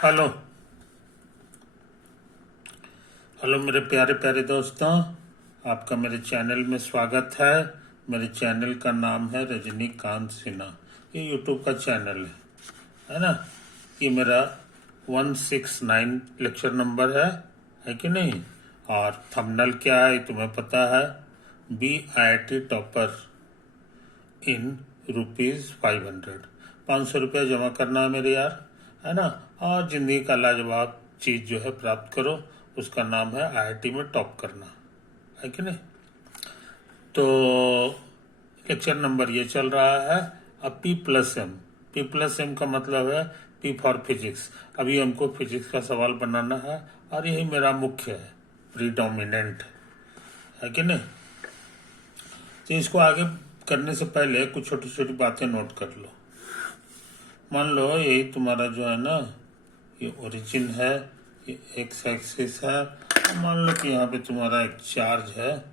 Hello hello मेरे प्यारे प्यारे दोस्तों, आपका मेरे चैनल में स्वागत है। मेरे चैनल का नाम है रजनीकांत सिन्हा। ये यूट्यूब का चैनल है ना। ये मेरा 169 लेक्चर नंबर है कि नहीं। और थंबनेल क्या है तुम्हें पता है? BIT topper in ₹500। 500 रुपया जमा करना है मेरे यार, है ना। और जिंदगी का लाजवाब चीज जो है प्राप्त करो, उसका नाम है IIT में टॉप करना, है कि नहीं। तो लेक्चर नंबर ये चल रहा है अब P+M। P+M का मतलब है P फॉर फिजिक्स। अभी हमको फिजिक्स का सवाल बनाना है और यही मेरा मुख्य है, प्रीडोमिनेंट, है कि नहीं। तो इसको आगे करने से पहले कुछ छोटी छोटी बातें नोट कर लो। मान लो यही तुम्हारा जो है ना, ये ओरिजिन है, ये एक्स एक्सिस है। मान लो कि यहाँ पे तुम्हारा एक चार्ज है,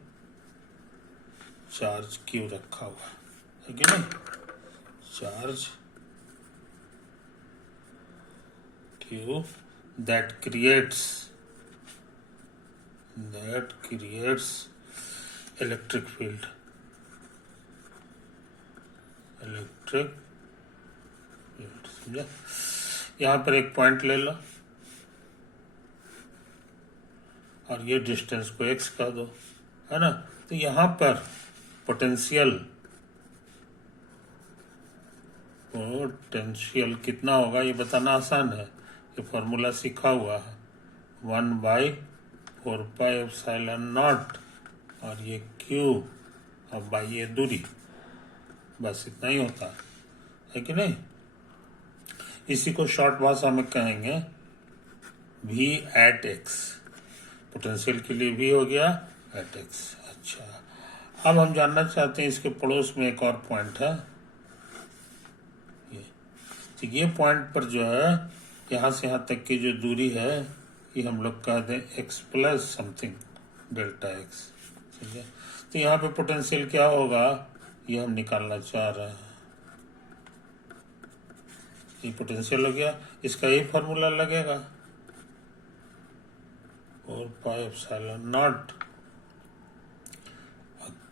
चार्ज क्यू रखा हुआ है कि नहीं। Charge Q that creates electric field, समझा। यहाँ पर एक पॉइंट ले लो और ये डिस्टेंस को x कह दो, है ना। तो यहाँ पर पोटेंशियल कितना होगा ये बताना आसान है। ये फॉर्मूला सीखा हुआ है, 1/4πε0 और ये Q और बाई ये दूरी, बस इतना ही होता है कि नहीं। इसी को शॉर्ट भाषा में कहेंगे V@x। पोटेंशियल के लिए V हो गया @x। अच्छा, अब हम जानना चाहते हैं इसके पड़ोस में एक और पॉइंट है। तो ये पॉइंट पर जो है यहाँ से यहाँ तक की जो दूरी है, ये हम लोग कह दें x plus something delta x, ठीक है। तो यहाँ पे पोटेंशियल क्या होगा ये हम निकालना चाह रहे हैं। ये पोटेंशियल हो गया, इसका यही फार्मूला लगेगा 4πε0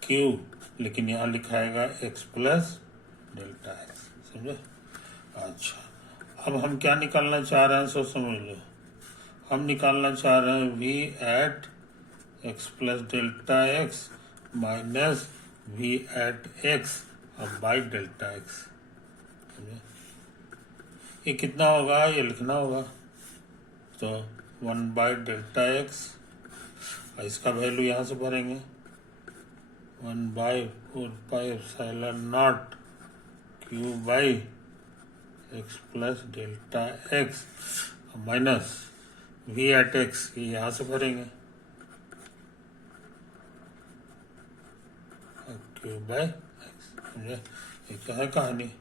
Q, लेकिन यहाँ लिखाएगा x प्लस डेल्टा x, समझे। अच्छा, अब हम क्या निकालना चाह रहे हैं सो समझ लो। हम निकालना चाह रहे हैं V@x plus delta x minus V@x और बाई डेल्टा x। ये कितना होगा ये लिखना होगा। तो 1/डेल्टा x और इसका वैल्यू यहाँ से भरेंगे 1/4πε0 Q by x plus delta x minus V@x, ये यहाँ से भरेंगे Q बाई x, समझे। ये क्या है कहानी।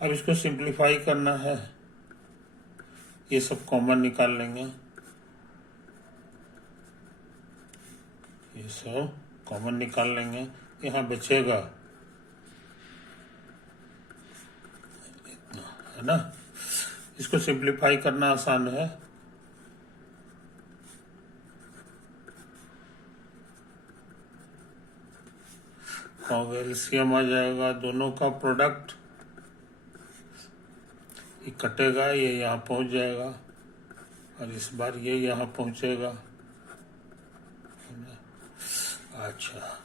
अब इसको सिंप्लीफाई करना है, ये सब कॉमन निकाल लेंगे, ये सब कॉमन निकाल लेंगे। यहाँ बचेगा इतना, है ना। इसको सिंप्लीफाई करना आसान है। एलसीएम आ जाएगा, दोनों का प्रोडक्ट ये कटेगा, ये यहाँ पहुंच जाएगा और इस बार ये यहाँ पहुंचेगा। अच्छा,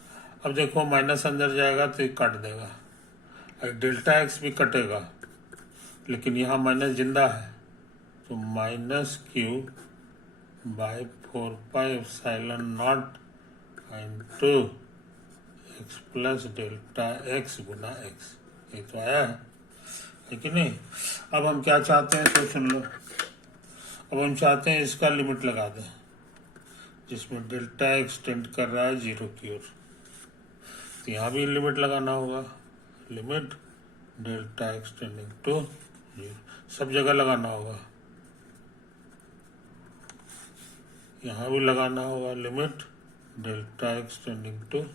अब देखो माइनस अंदर जाएगा तो ये काट देगा और डेल्टा x भी कटेगा, लेकिन यहाँ माइनस जिंदा है, तो minus Q by 4πε0 into x plus delta x गुना x, ये तो आया है कि नहीं। अब हम क्या चाहते हैं तो सुन लो। अब हम चाहते हैं इसका लिमिट लगा दें, जिसमें डेल्टा x टेंड कर रहा है 0 की ओर। तो यहाँ भी लिमिट लगाना होगा, limit delta x tending to 0, सब जगह लगाना होगा। यहाँ भी लगाना होगा limit delta x tending to,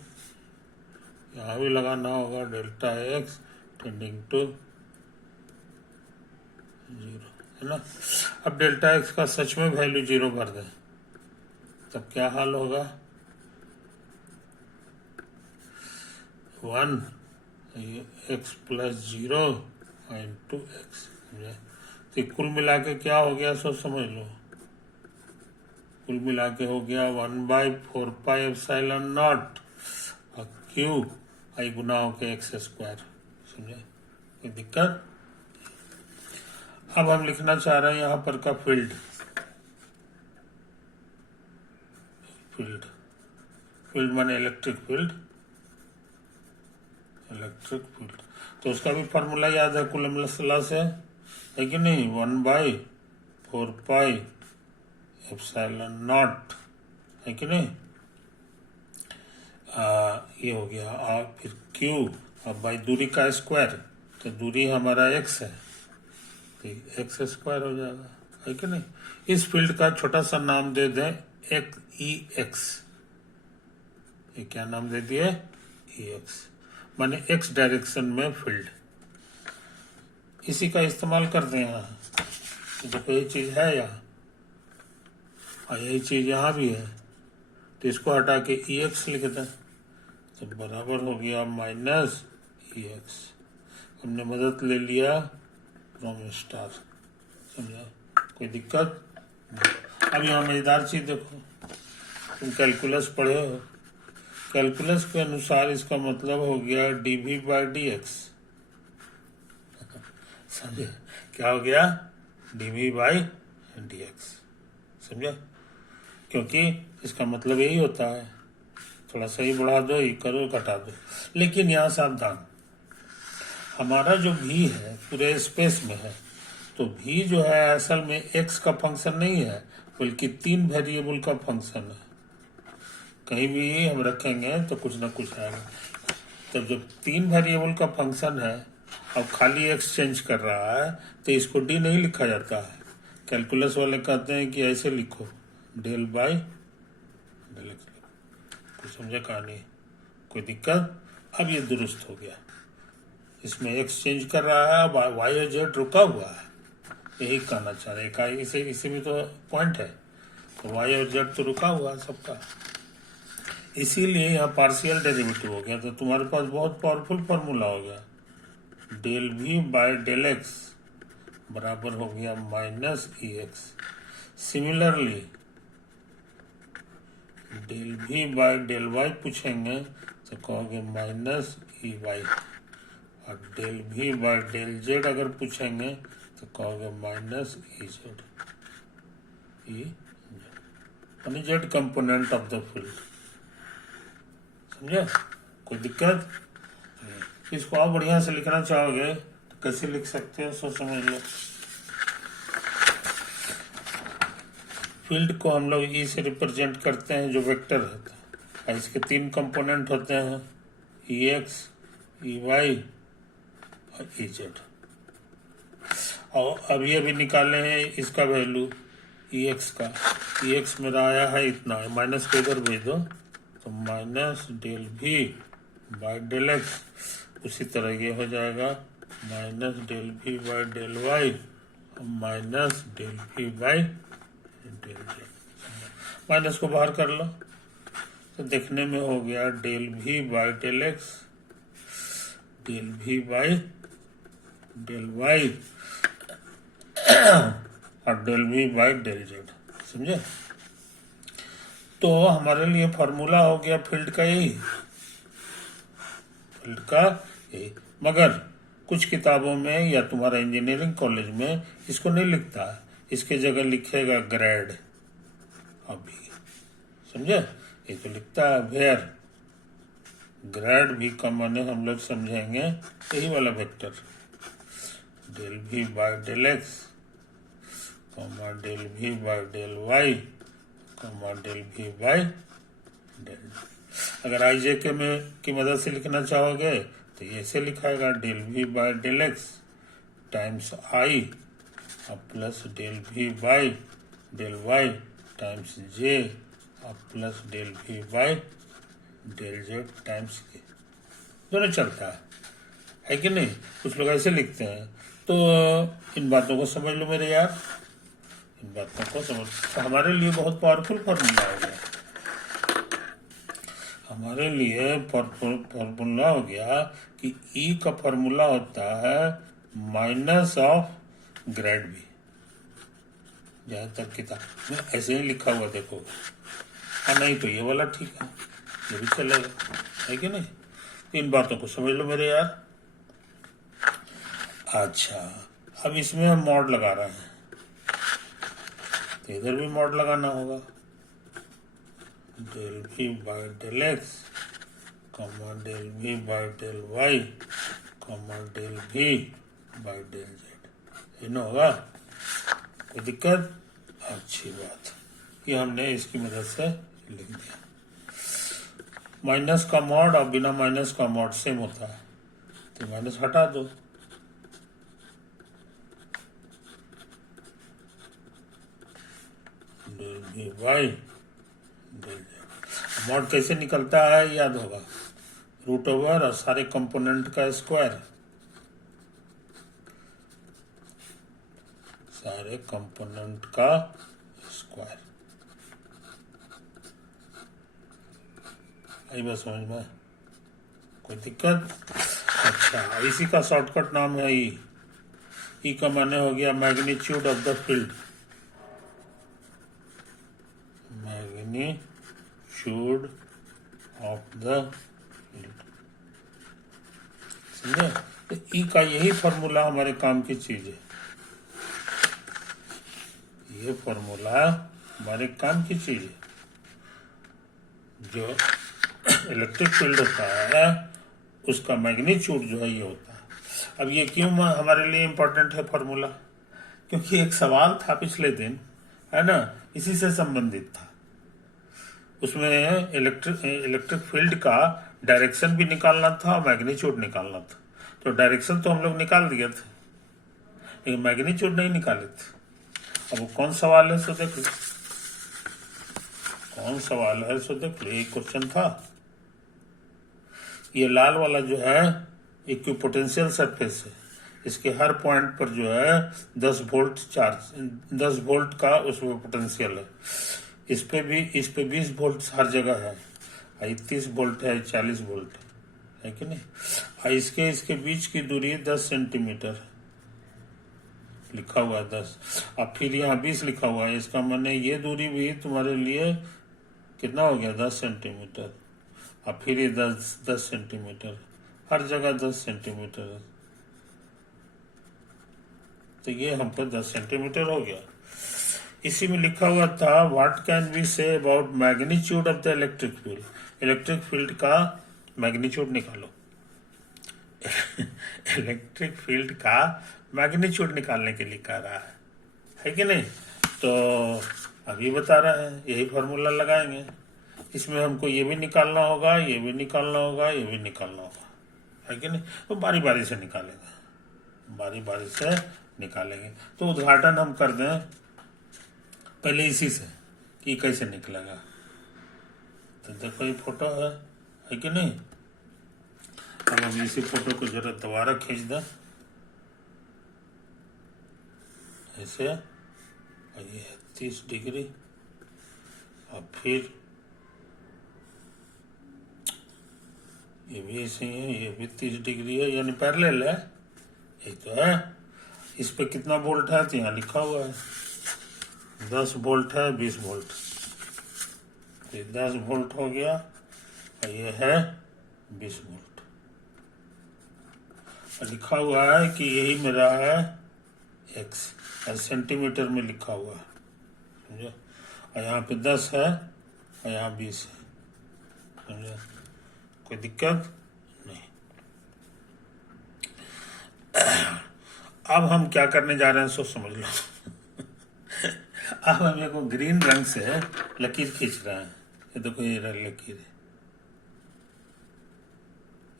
यहाँ भी लगाना होगा डेल्टा x टेंडिंग टू 0, है ना। अब डेल्टा एक्स का सच में वैल्यू 0 भर दें तब क्या हाल होगा, 1 एक्स प्लस 0 इंटू एक्स। तो कुल मिला के क्या हो गया सो समझ लो, कुल मिला के हो गया 1/4πε0 और क्यू आई गुना हो के एक्स स्क्वायर। समझे, कोई दिक्कत। अब हम लिखना चाह रहे हैं यहाँ पर का फील्ड, फील्ड फील्ड माने इलेक्ट्रिक फील्ड, इलेक्ट्रिक फील्ड। तो उसका भी फॉर्मूला याद है कूलम लॉ से, है कि नहीं, 1/4πε0 है कि नहीं। ये हो गया। और फिर क्यू अब बाई दूरी का स्क्वायर, तो दूरी हमारा एक्स है तो एक्स स्क्वायर हो जाएगा, है कि नहीं। इस फील्ड का छोटा सा नाम दे दें एक ई एक्स, ये क्या नाम दे दिए, ई एक्स, माने एक्स डायरेक्शन में फील्ड। इसी का इस्तेमाल करते हैं यहाँ, देखो ये चीज है यहाँ और यही चीज यहाँ भी है, तो इसको हटा के ई एक्स लिख दें तो बराबर हो गया माइनस ई एक्स। हमने मदद ले लिया फ्रॉम स्टार, समझा, कोई दिक्कत। अब यहाँ मजेदार चीज देखो, तुम कैलकुलस पढ़े हो, कैलकुलस के अनुसार इसका मतलब हो गया डीवी बाई डी एक्स। समझे, क्या हो गया, डीवी बाई डी एक्स। समझा, क्योंकि इसका मतलब यही होता है, थोड़ा सही बढ़ा दो, ये करो, घटा दो। लेकिन यहाँ सावधान, हमारा जो भी है पूरे स्पेस में है, तो भी जो है असल में एक्स का फंक्शन नहीं है बल्कि 3 वेरिएबल का फंक्शन है। कहीं भी हम रखेंगे तो कुछ ना कुछ आएगा। तो जब 3 वेरिएबल का फंक्शन है और खाली एक्स चेंज कर रहा है तो इसको डी नहीं लिखा जाता है। कैलकुलस वाले कहते हैं कि ऐसे लिखो, डेल बाई डेल एक्स। कुछ समझे कहानी, कोई दिक्कत। अब ये दुरुस्त हो गया, इसमें एक्स चेंज कर रहा है, वाई और जेड रुका हुआ है, यही कहना चाह रहे हैं। इसे भी तो पॉइंट है, तो वाई और जेड तो रुका हुआ है सबका, इसीलिए यहाँ पार्शियल डेरिवेटिव हो गया। तो तुम्हारे पास बहुत पावरफुल फार्मूला हो गया, del V by del X बराबर हो गया minus E X. Similarly del V by del Y पूछेंगे तो कहोगे माइनस ई वाई, और del V by del Z अगर पूछेंगे तो कहोगे minus E Z, E Z, Z component of the field. समझे, कोई दिक्कत। इसको आप बढ़िया से लिखना चाहोगे तो कैसे लिख सकते हो, सो समझ लो। फील्ड को हम लोग ई से रिप्रेजेंट करते हैं, जो वेक्टर होता है, इसके 3 कंपोनेंट होते हैं, ई एक्स, ई वाई और ई जेड। और अभी निकाले हैं इसका वैल्यू ई एक्स का, ई एक्स मेरा आया है इतना, माइनस को इधर भेज दो तो माइनस डेल भी बाय डेल एक्स, उसी तरह ये हो जाएगा माइनस डेल भी बाय डेल वाई और माइनस डेल भी बाय डेल जेड। माइनस को बाहर कर लो तो देखने में हो गया डेल भी बाय डेल एक्स, डेल भी बाय डेल वाई और डेल भी बाय डेल जेड। समझे, तो हमारे लिए फॉर्मूला हो गया फील्ड का यही, फील्ड का यही। मगर कुछ किताबों में या तुम्हारा इंजीनियरिंग कॉलेज में इसको नहीं लिखता है, इसके जगह लिखेगा ग्रेड। अभी समझे, ये तो लिखता है वेयर, ग्रेड भी का माने हम लोग समझेंगे यही वाला वेक्टर, डेल भी by del x comma del भी by del y comma del भी बाय डेल। अगर आई जे के में की मदद से लिखना चाहोगे तो ऐसे लिखाएगा डेल भी by del X times I और प्लस डेल भी by del Y times J और प्लस डेल भी by del Z times K, दोनों चलता है कि नहीं। कुछ लोग ऐसे लिखते हैं, तो तो इन बातों को समझ लो मेरे यार, इन बातों को समझ, तो हमारे लिए बहुत पावरफुल फॉर्मूला हो गया, हमारे लिए फॉर्मूला हो गया कि ई का फॉर्मूला होता है माइनस ऑफ ग्रेड बी। जहाँ तक किताब में ऐसे ही लिखा हुआ देखो, हाँ नहीं तो ये वाला ठीक है, ये भी चलेगा, है कि नहीं। इन बातों को समझ लो मेरे यार। अच्छा, अब इसमें हम मॉड लगा रहे हैं, तो इधर भी मॉड लगाना होगा, del v by del x comma del v by del y comma del v by del z, इन होगा, कोई दिक्कत? अच्छी बात, ये हमने इसकी मदद से लिख दिया। माइनस का मॉड और बिना माइनस का मॉड सेम होता है, तो माइनस हटा दो, del v by del Z. Mod कैसे निकलता है याद होगा, रूट ओवर और सारे कंपोनेंट का स्क्वायर, सारे कंपोनेंट का स्क्वायर, आई बात समझ में, कोई दिक्कत? अच्छा, इसी का शॉर्टकट नाम है ई। ई का माने हो गया magnitude of the field, magnitude of the field, समझे? तो ई का यही फॉर्मूला हमारे काम की चीज है, ये फॉर्मूला हमारे काम की चीज है। जो इलेक्ट्रिक फील्ड होता है उसका मैग्नीट्यूड जो है ये होता है। अब ये क्यों हमारे लिए इम्पोर्टेंट है फॉर्मूला, क्योंकि एक सवाल था पिछले दिन, है ना, इसी से संबंधित था। उसमें इलेक्ट्रिक फील्ड का डायरेक्शन भी निकालना था और मैग्नीट्यूड निकालना था। तो डायरेक्शन तो हम लोग निकाल दिए थे, लेकिन मैग्नीट्यूड नहीं निकाले थे। अब वो कौन सवाल है सो देख लो, कौन सवाल है सो देख लो, एक क्वेश्चन था। ये लाल वाला जो है इक्विपोटेंशियल सरफेस है, इसके हर पॉइंट पर जो है 10 वोल्ट चार्ज, 10 वोल्ट का उसमें पोटेंशियल है। इस पे 20 वोल्ट हर जगह है, 30 वोल्ट है, 40 वोल्ट है कि नहीं। और इसके बीच की दूरी 10 सेंटीमीटर लिखा हुआ है, 10, अब फिर यहाँ 20 लिखा हुआ है, इसका माने ये दूरी भी तुम्हारे लिए कितना हो गया, 10 सेंटीमीटर। अब फिर ये 10 सेंटीमीटर, हर जगह 10 सेंटीमीटर है, तो ये हमको 10 सेंटीमीटर हो गया। इसी में लिखा हुआ था what can we say about magnitude of the electric field. Electric field का मैग्नीट्यूड निकालो इलेक्ट्रिक फील्ड का मैग्नीट्यूड निकालने के लिए कह रहा है कि नहीं। तो अभी बता रहा है, यही फॉर्मूला लगाएंगे। इसमें हमको ये भी निकालना होगा, ये भी निकालना होगा, ये भी निकालना होगा, है कि नहीं। तो बारी बारी से निकालेंगे, बारी बारी से निकालेंगे। तो उद्घाटन हम कर दें पहले इसी से कि कैसे निकलेगा। तो देखो ये फोटो है कि नहीं। अब हम इसी फोटो को जरा दोबारा खींच दें ऐसे, और ये 30 डिग्री, और फिर ये भी ऐसे ही है, ये भी 30 डिग्री है, यानी पैरेलल है, यही तो है। इस पे कितना वोल्ट है तो यहाँ लिखा हुआ है 10 वोल्ट है, 20 वोल्ट, ये 10 वोल्ट हो गया, और ये है 20 वोल्ट, और लिखा हुआ है कि यही मेरा है एक्स, और सेंटीमीटर में लिखा हुआ है, समझे। और यहाँ पे 10 है और यहाँ 20 है, समझे। कोई दिक्कत नहीं। अब हम क्या करने जा रहे हैं सो समझ लो अब हम एक ग्रीन रंग से लकीर खींच रहे हैं। ये देखो ये लकीर है,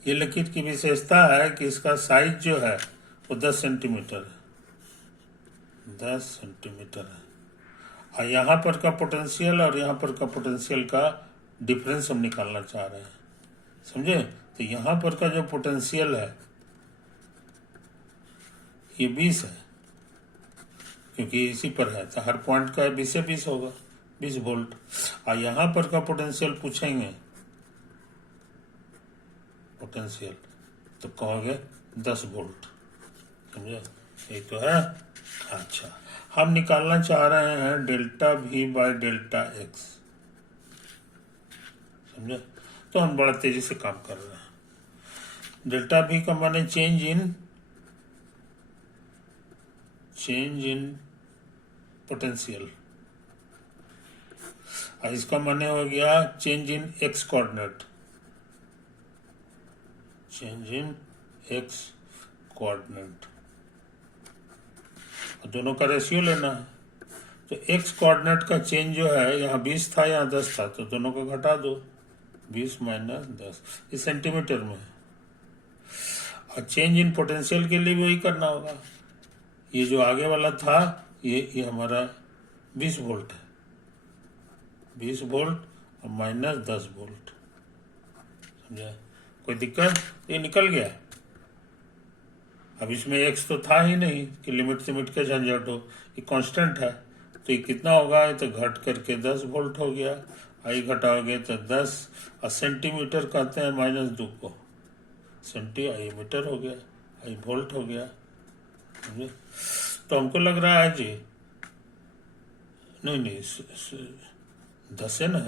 ये लकीर की विशेषता है कि इसका साइज जो है वो 10 सेंटीमीटर है, 10 सेंटीमीटर है। और यहाँ पर का पोटेंशियल और यहाँ पर का पोटेंशियल का डिफरेंस हम निकालना चाह रहे हैं, समझे। तो यहाँ पर का जो पोटेंशियल है ये 20 है, क्योंकि इसी पर है तो हर पॉइंट का 20 से 20 होगा, 20 वोल्ट। और यहाँ पर का पोटेंशियल पूछेंगे, पोटेंशियल तो कहोगे 10 वोल्ट, समझे? यही तो है। अच्छा, हम निकालना चाह रहे हैं delta V by delta X, समझे? तो हम बड़ा तेजी से काम कर रहे हैं। डेल्टा V का माने चेंज इन पोटेंशियल, और इसका माने हो गया change in x coordinate, change in x coordinate, दोनों का रेशियो लेना है। तो एक्स कोऑर्डिनेट का चेंज जो है, यहाँ 20 था, यहाँ 10 था, तो दोनों को घटा दो, 20 माइनस 10, इस सेंटीमीटर में। और चेंज इन पोटेंशियल के लिए भी वही करना होगा। ये जो आगे वाला था, ये हमारा 20 वोल्ट है, 20 वोल्ट और माइनस 10 वोल्ट, समझा? कोई दिक्कत? ये निकल गया। अब इसमें एक्स तो था ही नहीं कि लिमिट से मिट के झंझट हो, ये कांस्टेंट है, तो ये कितना होगा? ये तो घट करके 10 वोल्ट हो गया, आई घटाओगे तो 10, और सेंटीमीटर कहते हैं -2 को, सेंटी आई मीटर हो गया, आई वोल्ट हो गया, समझे? तो हमको लग रहा है जी, नहीं 10 है ना,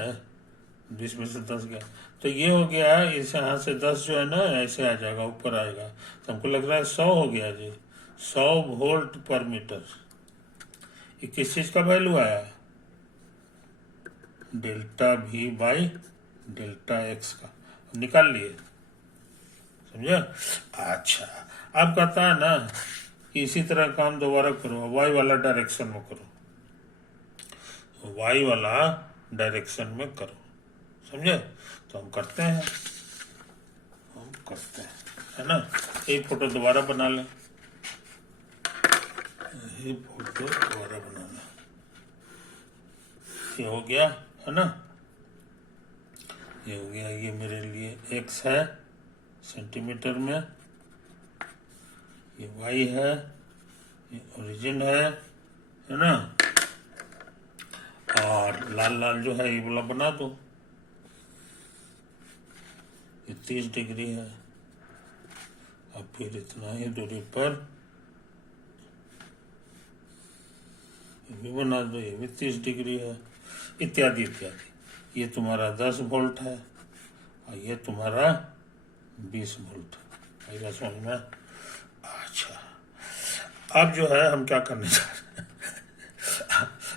20 में से 10 गया, तो ये हो गया। इस यहाँ से 10 जो है ना, ऐसे आ जाएगा, ऊपर आएगा, तो हमको लग रहा है 100 हो गया जी, 100 वोल्ट पर मीटर। ये किस चीज का वैल्यू आया? Delta V by delta X का, निकाल लिए, समझे? अच्छा, अब कहता है ना कि इसी तरह काम दोबारा करो, वाई वाला डायरेक्शन में करो, वाई वाला डायरेक्शन में करो, समझे? तो हम करते हैं, है ना? एक फोटो दोबारा बना लें, ये फोटो दोबारा बनाना, ये हो गया, है ना? ये हो गया, ये मेरे लिए X है सेंटीमीटर में, ये Y है, ये ओरिजिन है ना? और लाल लाल जो है ये वाला बना दो, ये 30 डिग्री है। अब फिर इतना ही दूरी पर ये भी बना दो, ये भी 30 डिग्री है, इत्यादि इत्यादि। ये तुम्हारा 10 वोल्ट है और ये तुम्हारा 20 वोल्ट, आएगा समझ में? अच्छा, अब जो है हम क्या करने जा रहे हैं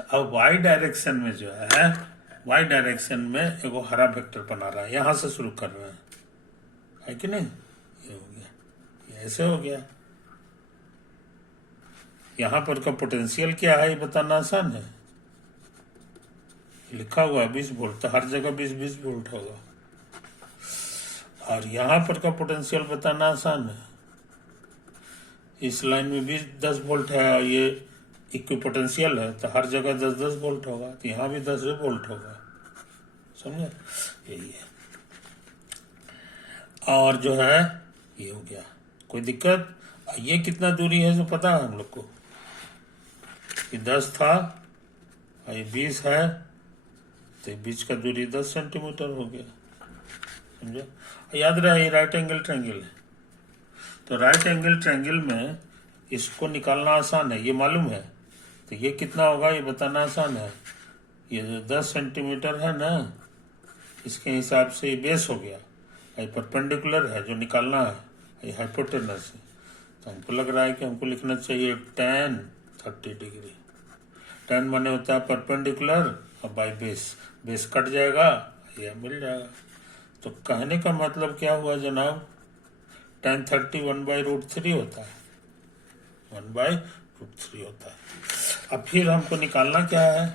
अब वाई डायरेक्शन में जो है, वाई डायरेक्शन में एगो हरा वेक्टर बना रहा है, यहां से शुरू कर रहे हैं, है कि नहीं? ये हो गया, ये ऐसे हो गया। यहां पर का पोटेंशियल क्या है ये बताना आसान है, लिखा हुआ है 20 वोल्ट, तो हर जगह 20-20 वोल्ट होगा। और यहां पर का पोटेंशियल बताना आसान है, इस लाइन में भी 10 वोल्ट है और ये इक्विपोटेंशियल है, तो हर जगह 10-10 वोल्ट होगा, तो यहाँ भी 10 वोल्ट होगा, समझे? यही है। और जो है ये हो गया, कोई दिक्कत? ये कितना दूरी है जो पता है हम लोग को, कि 10 था और ये 20 है, तो बीच का दूरी 10 सेंटीमीटर हो गया, समझे? याद रहे राइट एंगल ट्रायंगल है, तो राइट एंगल ट्रायंगल में इसको निकालना आसान है, ये मालूम है, तो ये कितना होगा ये बताना आसान है। ये जो 10 सेंटीमीटर है ना, इसके हिसाब से ये बेस हो गया, ये परपेंडिकुलर है जो निकालना है, ये हाइपोटेनस है, तो हमको लग रहा है कि हमको लिखना चाहिए tan 30 डिग्री। tan माने होता है परपेंडिकुलर और बाई बेस, बेस कट जाएगा, यह मिल जाएगा। तो कहने का मतलब क्या हुआ जनाब, tan 30 1/√3 होता है, 1/√3 होता है। अब फिर हमको निकालना क्या है,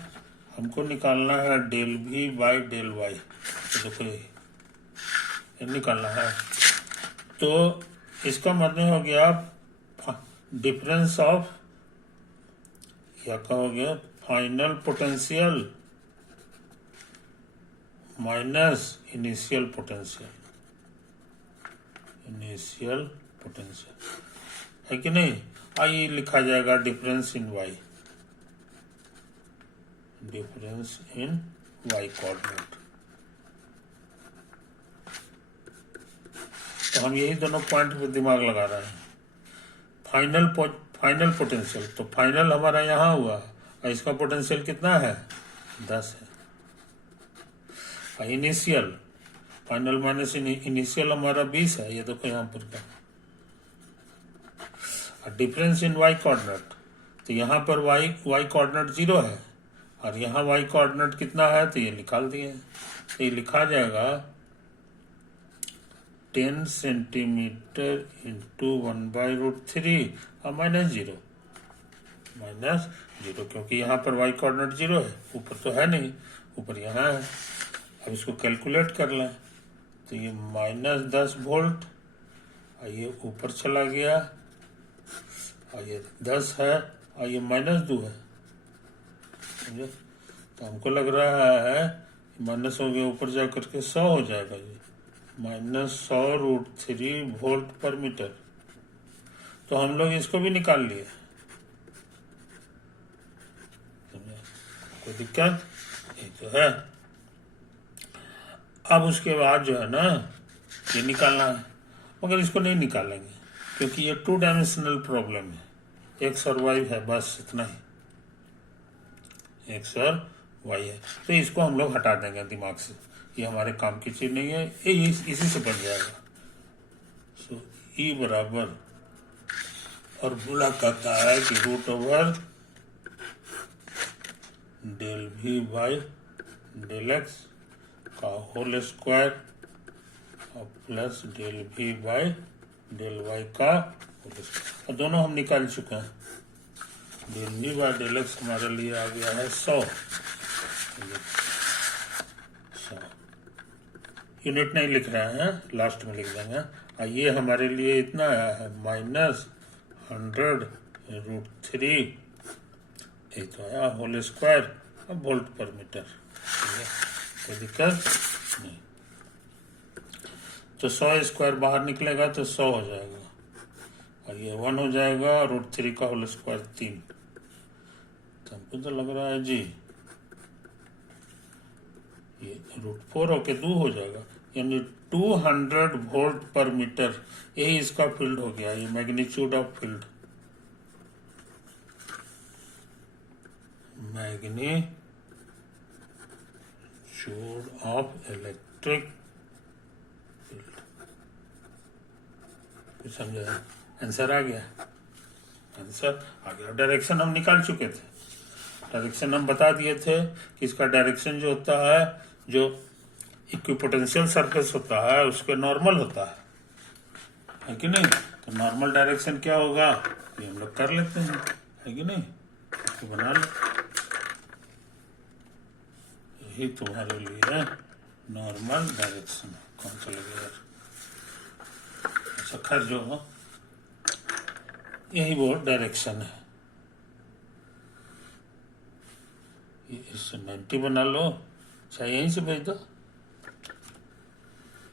हमको निकालना है del V by del Y, तो देखो ये निकालना है, तो इसका मतलब हो गया डिफरेंस ऑफ, या कहोगे final potential minus initial potential, initial potential, है कि नहीं? आइए लिखा जाएगा difference in Y, difference in Y coordinate. तो हम यही दोनों पॉइंट पे दिमाग लगा रहे हैं। फाइनल पोटेंशियल, तो फाइनल हमारा यहाँ हुआ और इसका पोटेंशियल कितना है 10 है। और इनिशियल, फाइनल माइनस इनिशियल हमारा 20 है, ये देखो यहाँ पर का। और डिफरेंस इन वाई कोऑर्डिनेट, तो यहाँ पर वाई कोऑर्डिनेट 0 है और यहाँ वाई कोऑर्डिनेट कितना है, तो ये निकाल दिए। तो ये लिखा जाएगा 10 सेंटीमीटर इंटू 1/√3 और -0, क्योंकि यहाँ पर वाई कोऑर्डिनेट 0 है, ऊपर तो है नहीं, ऊपर यहाँ है। अब इसको कैलकुलेट कर लें, तो ये -10 वोल्ट और ये ऊपर चला गया और ये 10 है और ये -2 है, समझे। तो हमको लग रहा है माइनस हो गया, ऊपर जा करके 100 हो जाएगा, ये -100√3 वोल्ट पर मीटर। तो हम लोग इसको भी निकाल लिए, कोई दिक्कत ये तो है। अब उसके बाद जो है ना ये निकालना है, मगर इसको नहीं निकालेंगे क्योंकि ये 2 डायमेंशनल प्रॉब्लम है, एक्स और वाई है, बस इतना ही, एक्स और वाई है। तो इसको हम लोग हटा देंगे दिमाग से, ये हमारे काम की चीज नहीं है, ये इसी से बन जाएगा। सो ई बराबर, और बोला कहता है कि √/del v by del x का होल स्क्वायर और plus del v by del y का होल स्क्वायर। और दोनों हम निकाल चुके हैं। del v by del x हमारे लिए आ गया है 100 यूनिट, नहीं लिख रहे हैं, लास्ट में लिख देंगे। और ये हमारे लिए इतना आया है -100√3, ये तो आया होल स्क्वायर और वोल्ट पर मीटर, कोई दिक्कत नहीं। तो 100 स्क्वायर बाहर निकलेगा तो 100 हो जाएगा और ये 1 हो जाएगा, √3 का होल स्क्वायर 3। तो हमको तो लग रहा है जी ये √4 होके 2 हो जाएगा, यानी 200 वोल्ट पर मीटर, यही इसका फील्ड हो गया, ये magnitude of field, magnitude of electric field. समझे, आंसर आ गया, आंसर आ गया। डायरेक्शन हम निकाल चुके थे, डायरेक्शन हम बता दिए थे कि इसका डायरेक्शन जो होता है, जो इक्विपोटेंशियल सरफेस होता है उसके नॉर्मल होता है कि नहीं। तो नॉर्मल डायरेक्शन क्या होगा ये हम लोग कर लेते हैं, है कि नहीं, इसको बना लो। यही तुम्हारे लिए नॉर्मल डायरेक्शन, कौन सा लगेगा, अच्छा खैर जो हो, यही वो डायरेक्शन है। इससे 90 बना लो, चाहे यहीं से भेज दो,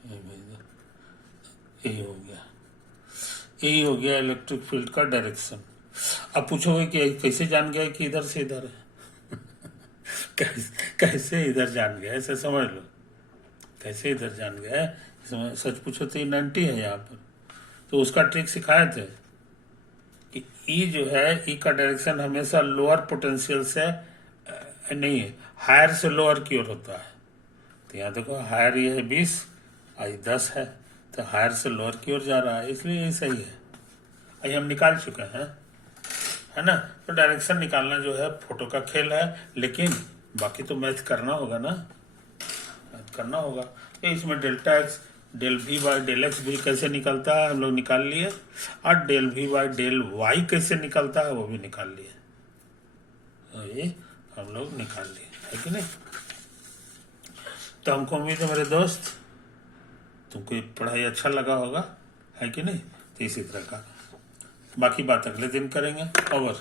यही भेज दो, यही हो गया इलेक्ट्रिक फील्ड का डायरेक्शन। अब पूछोगे कि कैसे जान गया कि इधर से इधर है कैसे इधर जान गया, ऐसे समझ लो, कैसे इधर जान गया। सच पूछो तो 90 है यहाँ पर, तो उसका ट्रिक सिखाए थे कि ई जो है, ई का डायरेक्शन हमेशा लोअर पोटेंशियल से नहीं है, हायर से लोअर की ओर होता है। तो यहाँ देखो हायर ये है 20 और 10 है, तो हायर से लोअर की ओर जा रहा है, इसलिए ये सही है। ये हम निकाल चुके हैं, है ना। तो डायरेक्शन निकालना जो है फोटो का खेल है, लेकिन बाकी तो मैथ करना होगा ना, मैथ करना होगा। तो इसमें delta x del v by del x भी कैसे निकलता है हम लोग निकाल लिए, और del v by del y कैसे निकलता है वो भी निकाल लिए, तो ये हम लोग निकाल लिए, है कि नहीं। तो हमको उम्मीद है मेरे दोस्त तुमको ये पढ़ाई अच्छा लगा होगा, है कि नहीं। तो इसी तरह का बाकी बात अगले दिन करेंगे। ओवर।